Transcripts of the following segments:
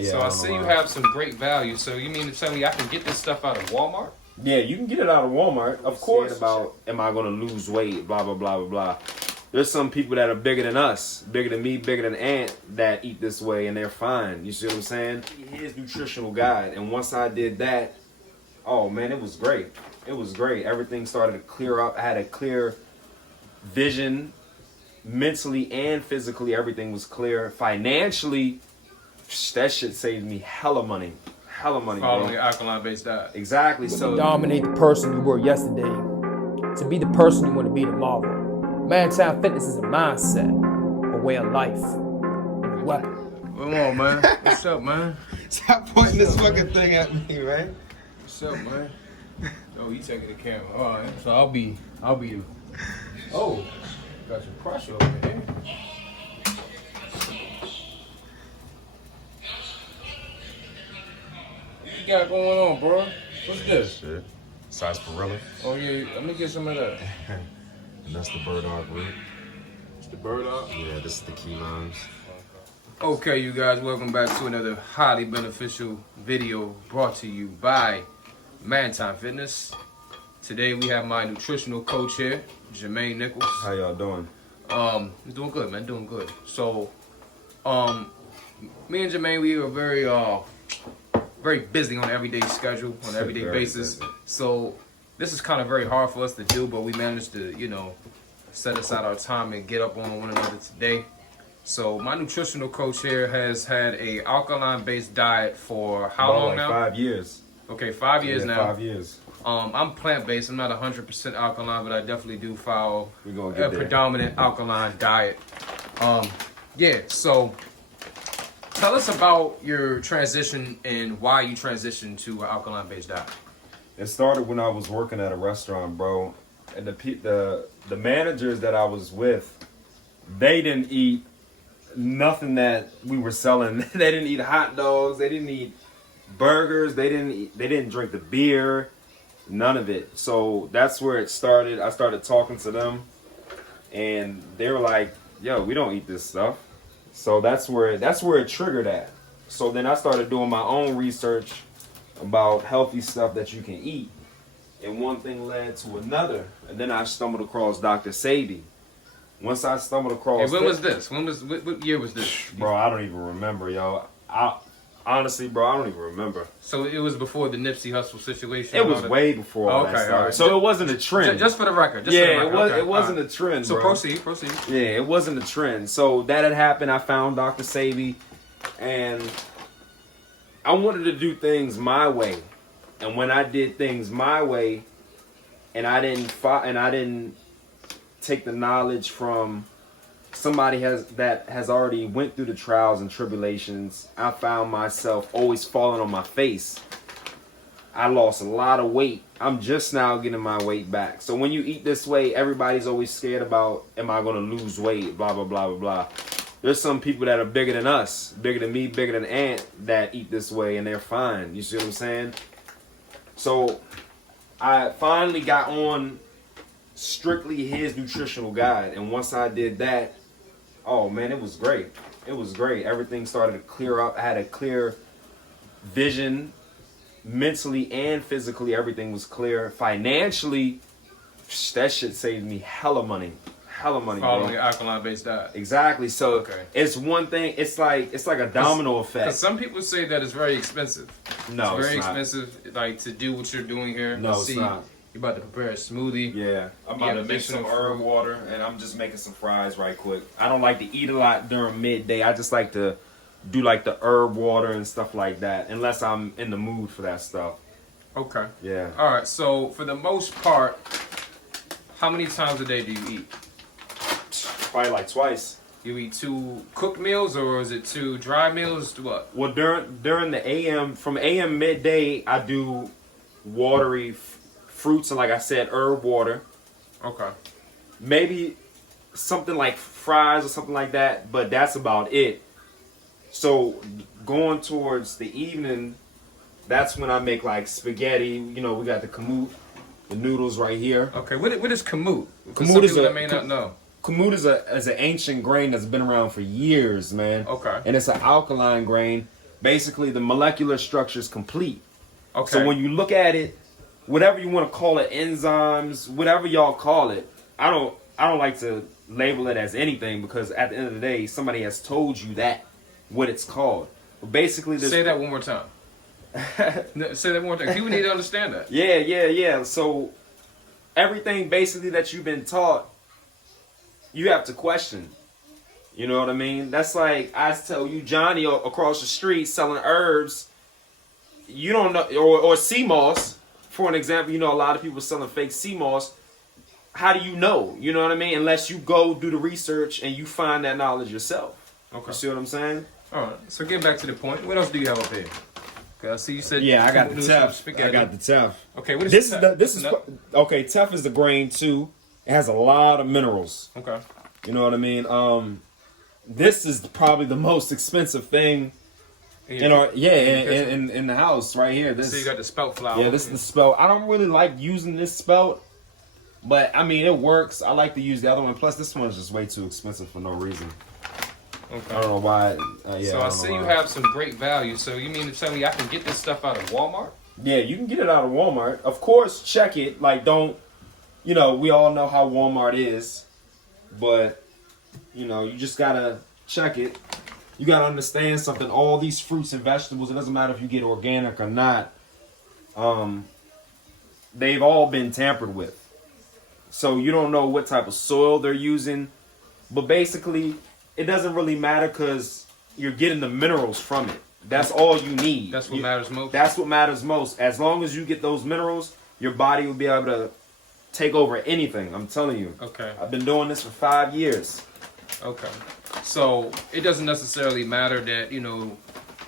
So I see you have some great value. So you mean to tell me I can get this stuff out of Walmart? Yeah, you can get it out of Walmart. Of course. About, am I going to lose weight? Blah, blah, blah, blah, blah. There's some people that are bigger than us, bigger than me, bigger than Ant, that eat this way and they're fine. You see what I'm saying? His nutritional guide. And once I did that, oh man, it was great. It was great. Everything started to clear up. I had a clear vision, mentally and physically. Everything was clear. Financially, that shit saved me hella money. Hella money, following your alkaline-based diet. Exactly. So dominate the person you were yesterday to be the person you want to be tomorrow. Mankind Fitness is a mindset, a way of life, and a weapon. Come on, man. What's up, man? Stop pointing this fucking thing at me, man. What's up, man? Oh, you taking the camera. All right. So I'll be. Oh, got your crush over here. What you got going on, bro? What's this? Shit. Sarsaparilla. Oh yeah, let me get some of that. And that's the burdock root. It's the burdock? Yeah, this is the key limes. Okay, you guys, welcome back to another highly beneficial video brought to you by Mankind Fitness. Today we have my nutritional coach here, Jermayne Nichols. How y'all doing? Doing good, man, doing good. So, me and Jermaine, we are very busy on an everyday schedule, on an everyday basis. Busy. So this is kind of very hard for us to do, but we managed to, set aside our time and get up on one another today. So my nutritional coach here has had a alkaline-based diet for how long now? 5 years. Okay, 5 years now. 5 years. I'm plant-based. I'm not 100% alkaline, but I definitely do follow a predominant alkaline diet. So tell us about your transition and why you transitioned to an alkaline-based diet. It started when I was working at a restaurant, bro. And the managers that I was with, they didn't eat nothing that we were selling. They didn't eat hot dogs. They didn't eat burgers. They didn't drink the beer. None of it. So that's where it started. I started talking to them, and they were like, "Yo, we don't eat this stuff." So that's where it triggered at. So then I started doing my own research about healthy stuff that you can eat. And one thing led to another. And then I stumbled across Dr. Sabi. Once I stumbled across... Hey, when was this? What year was this? Bro, I don't even remember, yo. Honestly, bro, I don't even remember. So it was before the Nipsey Hussle situation? It was way before all that started. Right. So it wasn't a trend. Just for the record. It wasn't a trend, so bro. proceed. Yeah, it wasn't a trend. So that had happened. I found Dr. Sabi, and I wanted to do things my way. And when I did things my way, and I didn't take the knowledge from somebody that has already went through the trials and tribulations, I found myself always falling on my face. I lost a lot of weight. I'm just now getting my weight back. So when you eat this way, everybody's always scared about, am I going to lose weight? Blah, blah, blah, blah, blah. There's some people that are bigger than us, bigger than me, bigger than Ant, that eat this way and they're fine. You see what I'm saying? So I finally got on strictly his nutritional guide. And once I did that, oh man, it was great. It was great. Everything started to clear up. I had a clear vision, mentally and physically. Everything was clear. Financially, that shit saved me hella money. Following your alkaline-based diet. Exactly. So it's one thing. It's like a domino effect. Because some people say that it's very expensive. No, it's very expensive. Like to do what you're doing here. No, it's not. You're about to prepare a smoothie. Yeah, I'm about to make some herb water, and I'm just making some fries right quick. I don't like to eat a lot during midday. I just like to do like the herb water and stuff like that, unless I'm in the mood for that stuff. Okay. Yeah. All right. So for the most part, how many times a day do you eat? Probably like twice. You eat 2 cooked meals, or is it 2 dry meals? What? Well, during the AM, from AM midday, I do watery fruits and, like I said, herb water. Okay. Maybe something like fries or something like that, but that's about it. So going towards the evening, that's when I make like spaghetti. You know, we got the kamut, the noodles right here. Okay. What is kamut? Kamut is I may not know. Kamut is an ancient grain that's been around for years, man. Okay. And it's an alkaline grain. basically the molecular structure is complete. Okay. So when you look at it, whatever you want to call it, enzymes, whatever y'all call it, I don't like to label it as anything, because at the end of the day, somebody has told you that what it's called. But basically, say that one more time. No, say that one more time. People need to understand that. Yeah. So everything basically that you've been taught, you have to question. You know what I mean? That's like I tell you, Johnny across the street selling herbs. You don't know, or sea moss, for an example. You know, a lot of people selling fake sea moss. How do you know? You know what I mean? Unless you go do the research and you find that knowledge yourself. Okay. You see what I'm saying? All right. So getting back to the point, what else do you have up here? I see you said Yeah, I got the teff. spaghetti. I got the teff. Okay, what is this? teff? This is okay. Teff is the grain too. It has a lot of minerals. Okay. You know what I mean? This is probably the most expensive thing in the house right here. This, so you got the spelt flour. Yeah, this is the spelt. I don't really like using this spelt, but I mean it works. I like to use the other one. Plus, this one is just way too expensive for no reason. Okay. I don't know why. So I see you have some great value. So you mean to tell me I can get this stuff out of Walmart? Yeah, you can get it out of Walmart. Of course, check it. Like, don't, we all know how Walmart is, but, you just gotta check it. You gotta understand something. All these fruits and vegetables, it doesn't matter if you get organic or not, they've all been tampered with. So you don't know what type of soil they're using, but basically, it doesn't really matter because you're getting the minerals from it. That's all you need. That's what matters most? That's what matters most. As long as you get those minerals, your body will be able to take over anything. I'm telling you. Okay. I've been doing this for 5 years. Okay. So it doesn't necessarily matter that,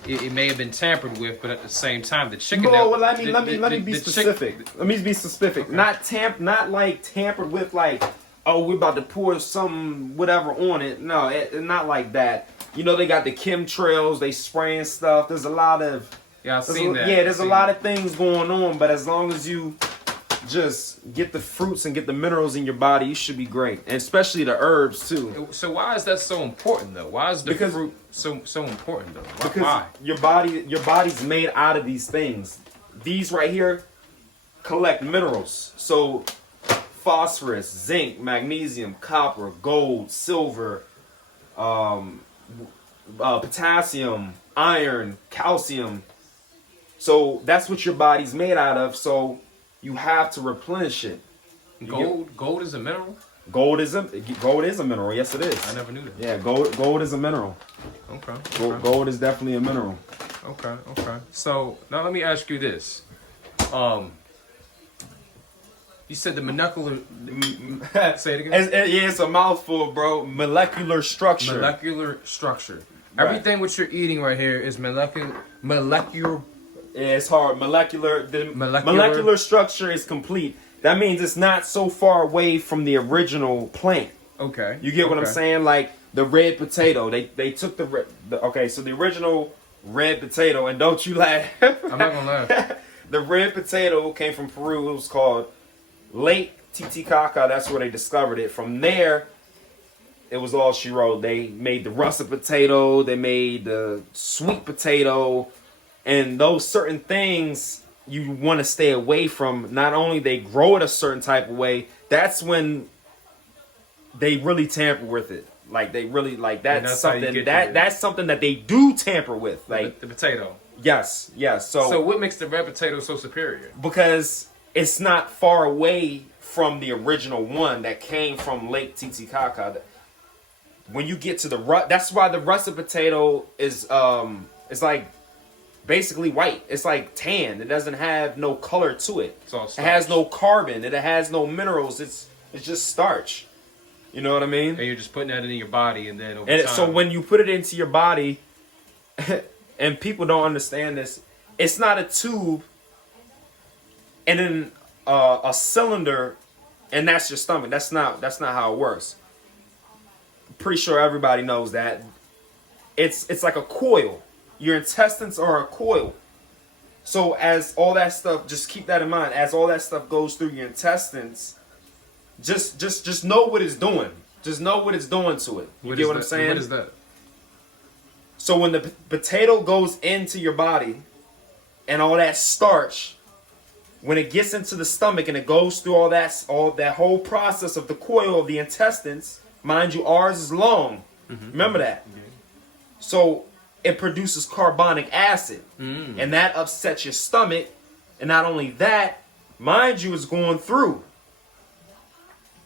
it may have been tampered with, but at the same time, the chicken... No, well, let me be specific. Let me be specific. Okay. Not like tampered with, like, oh, we're about to pour some whatever on it. No, not like that. They got the chemtrails, they spraying stuff. There's a lot of... Yeah, I've seen that. Yeah, there's a lot of things going on, but as long as you just get the fruits and get the minerals in your body, you should be great. And especially the herbs, too. So why is that so important, though? Why is the fruit so important, though? Because why? your body's made out of these things. These right here collect minerals. So phosphorus, zinc, magnesium, copper, gold, silver, potassium, iron, calcium. So that's what your body's made out of. So you have to replenish it. Gold is a mineral? Gold is a mineral. Yes, it is. I never knew that. Yeah, gold is a mineral. Okay. Gold is definitely a mineral. Okay. So now let me ask you this. You said the molecular... Say it again? It's a mouthful, bro. Molecular structure. Molecular structure. Right. Everything what you're eating right here is molecular. Yeah, it's hard. Molecular structure is complete. That means it's not so far away from the original plant. Okay. You get what I'm saying? Like the red potato. They took so the original red potato, and don't you laugh. I'm not gonna lie. The red potato came from Peru. It was called Lake Titicaca. That's where they discovered it. From there, it was all she wrote. They made the russet potato. They made the sweet potato. And those certain things you want to stay away from. Not only they grow it a certain type of way, that's when they really tamper with it. Like they really that's something that's something that they do tamper with. Like the potato. Yes. So what makes the red potato so superior? Because it's not far away from the original one that came from Lake Titicaca. When you get to that's why the russet potato is it's like basically white. It's like tan. It doesn't have no color to it. It's all it starch. has no carbon. It has no minerals. It's just starch. You know what I mean? And you're just putting that in your body, and then over time. So when you put it into your body, and people don't understand this, it's not a tube and then a cylinder, and that's your stomach. That's not how it works. Pretty sure everybody knows that. It's like a coil. Your intestines are a coil. So as all that stuff, just keep that in mind. As all that stuff goes through your intestines, just know what it's doing. Just know what it's doing to it. You get what I'm saying? What is that? So when the potato goes into your body and all that starch, when it gets into the stomach and it goes through all that whole process of the coil of the intestines, mind you, ours is long. Remember that. So it produces carbonic acid, and that upsets your stomach. And not only that, mind you, it's going through.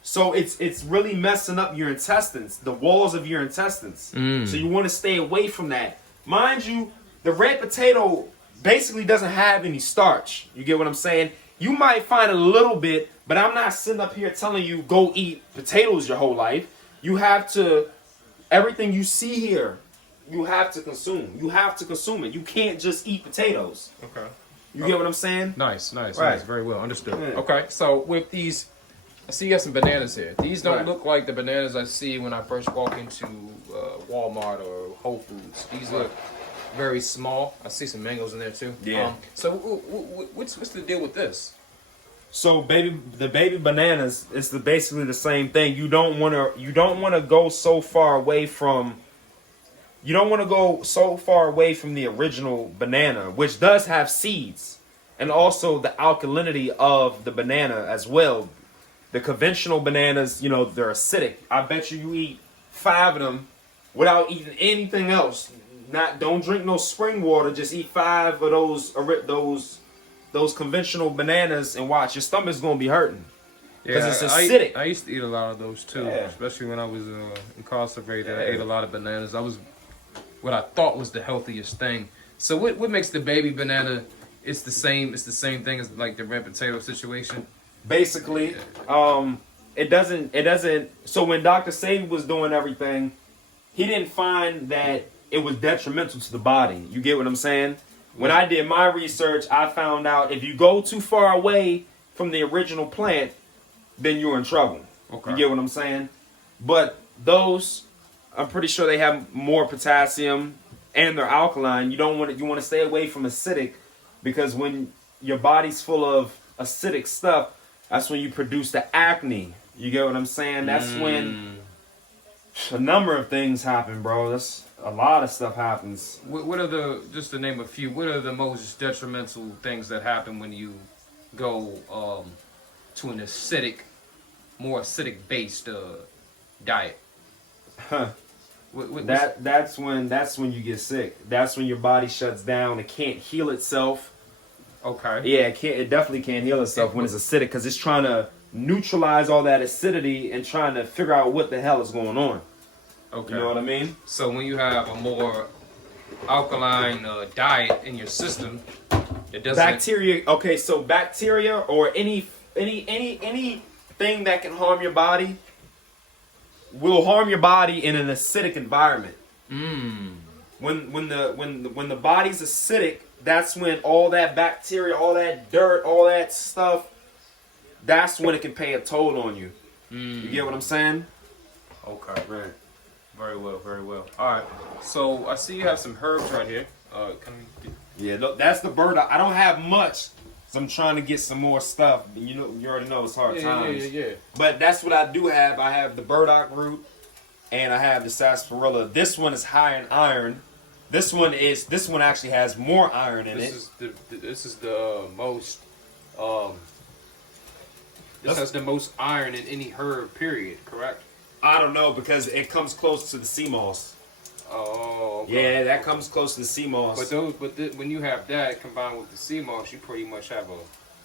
So it's really messing up your intestines, the walls of your intestines. So you want to stay away from that. Mind you, the red potato basically doesn't have any starch. You get what I'm saying? You might find a little bit, but I'm not sitting up here telling you go eat potatoes your whole life. You have to, everything you see here, you have to consume. You have to consume it. You can't just eat potatoes. Okay. You get what I'm saying? Nice. Right. Nice. Very well understood. Yeah. Okay, so with these, I see you have some bananas here. These don't Right. look like the bananas I see when I first walk into Walmart or Whole Foods. These look very small. I see some mangoes in there too. Yeah. So what's the deal with this? So the baby bananas is basically the same thing. You don't want to go so far away from. You don't want to go so far away from the original banana, which does have seeds, and also the alkalinity of the banana as well. The conventional bananas, they're acidic. I bet you eat 5 of them without eating anything else. Don't drink no spring water. Just eat 5 of those conventional bananas and watch, your stomach's gonna be hurting because it's acidic. I used to eat a lot of those too, especially when I was incarcerated. I ate a lot of bananas. I was what I thought was the healthiest thing. So what makes the baby banana? It's the same thing as like the red potato situation. Basically, it doesn't. So when Dr. Sebi was doing everything, he didn't find that it was detrimental to the body. You get what I'm saying? When I did my research, I found out if you go too far away from the original plant, then you're in trouble. Okay. You get what I'm saying? But those, I'm pretty sure they have more potassium and they're alkaline. You want to stay away from acidic, because when your body's full of acidic stuff, that's when you produce the acne. You get what I'm saying? That's when a number of things happen, bro. That's a lot of stuff happens. What are just to name a few, what are the most detrimental things that happen when you go to an more acidic based diet? That's when you get sick. That's when your body shuts down. It can't heal itself. Okay. Yeah, it definitely can't heal itself when it's acidic, because it's trying to neutralize all that acidity and trying to figure out what the hell is going on. Okay. You know what I mean? So when you have a more alkaline diet in your system, it doesn't. Bacteria. Okay, so bacteria or anything that can harm your body will harm your body in an acidic environment. When the body's acidic, that's when all that bacteria, all that dirt, all that stuff, that's when it can pay a toll on you. You get what I'm saying? Okay. Right. Very well, very well. All right. So I see you have some herbs right here. Yeah, that's the bird. I don't have much, so I'm trying to get some more stuff. You already know it's hard times. Yeah. But that's what I do have. I have the burdock root, and I have the sarsaparilla. This one is high in iron. This one actually has more iron in it. This is the most. This has the most iron in any herb. Period. Correct. I don't know, because it comes close to the sea moss. Oh. Okay. Yeah, that comes close to the sea moss. When you have that combined with the sea moss, you pretty much have a.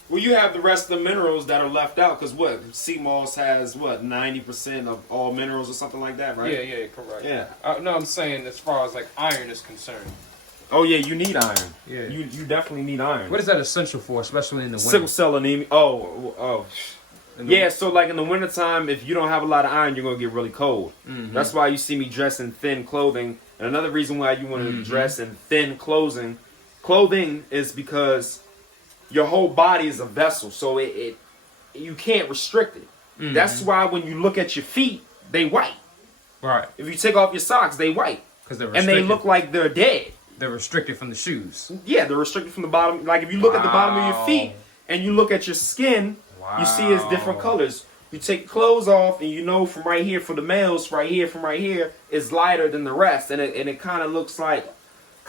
Well, you have the rest of the minerals that are left out, because sea moss has 90% of all minerals or something like that, right? Yeah, correct. Yeah. No, I'm saying as far as like iron is concerned. Oh yeah, you need iron. Yeah. You definitely need iron. What is that essential for, especially in the winter? Sickle cell anemia. Oh. Yeah, so like in the wintertime, if you don't have a lot of iron, you're going to get really cold. That's why you see me dress in thin clothing. And another reason why you want to dress in thin clothing is because your whole body is a vessel, so you can't restrict it. That's why when you look at your feet, they white. Right. If you take off your socks, they white. Because they're and they look like they're dead. They're restricted from the shoes. Yeah, they're restricted from the bottom. Like if you look at the bottom of your feet and you look at your skin, you see it's different colors. You take your clothes off, and you know from right here for the males, right here from right here is lighter than the rest, and it kind of looks like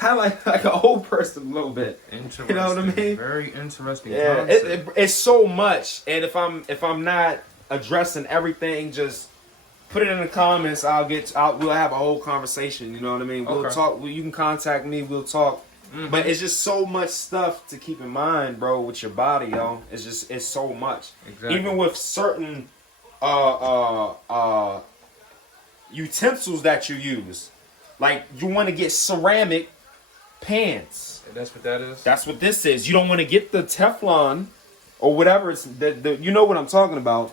like an old person a little bit. Interesting. You know what I mean? Very interesting. Yeah, it's so much, and if I'm not addressing everything, just put it in the comments. We'll have a whole conversation. You know what I mean? We'll talk. You can contact me. We'll talk. Mm-hmm. But it's just so much stuff to keep in mind, bro, with your body, yo. It's so much. Exactly. Even with certain utensils that you use, like you want to get ceramic pans. That's what that is. That's what this is. You don't want to get the Teflon or whatever. It's you know what I'm talking about.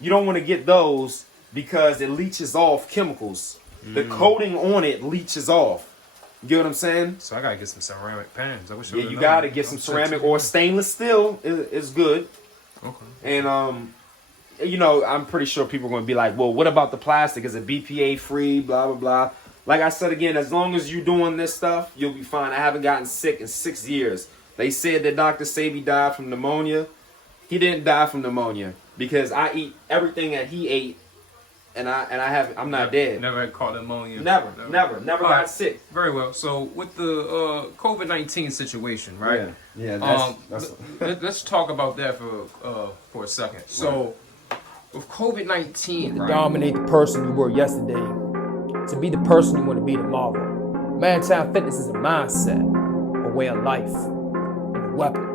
You don't want to get those because it leaches off chemicals. The coating on it leaches off. You get what I'm saying? So I gotta get some ceramic pans. I wish I Yeah, you gotta get some ceramic or stainless steel is good. Okay. And you know, I'm pretty sure people are gonna be like, well, what about the plastic? Is it BPA free? Blah blah blah. Like I said again, as long as you're doing this stuff, you'll be fine. I haven't gotten sick in 6 years. They said that Dr. Sabi died from pneumonia. He didn't die from pneumonia because I eat everything that he ate, and I'm not dead. Never had caught pneumonia. Never got sick. Very well. So with the COVID-19 situation, right? Yeah. Let's talk about that for a second. So with COVID-19, To right? dominate the person you were yesterday, to be the person you want to be tomorrow. Mantown Fitness is a mindset, a way of life, and a weapon.